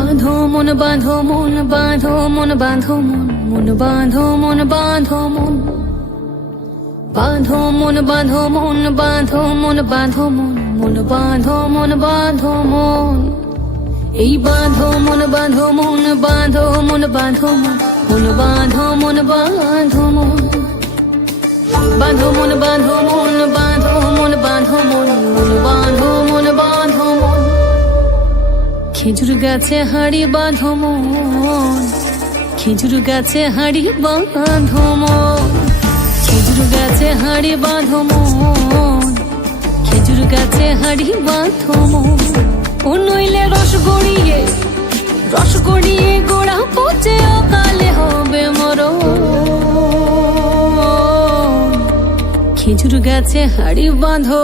বাঁধো মন বাঁধো মন বাঁধো মন বাঁধো মন মন বাঁধো মন বাঁধো মন বাঁধো মন বাঁধো মন বাঁধো মন বাঁধো মন মন বাঁধো মন বাঁধো মন এই বাঁধো মন বাঁধো মন বাঁধো মন বাঁধো মন মন বাঁধো মন বাঁধো মন বাঁধো মন বাঁধো মন বাঁধো মন বাঁধো মন মন বাঁধো মন বাঁধো মন খেজুর গাছে হাড়ি বাঁধো মন খেজুর গাছে হাড়ি বাঁধো মন খেজুর গাছে হাড়ি বাঁধো মন খেজুর গাছে হাড়ি বাঁধো মন ও নইলে রস গড়িয়ে গোড়া পচে অকালে হবে মরণ খেজুর গাছে হাড়ি বাঁধো।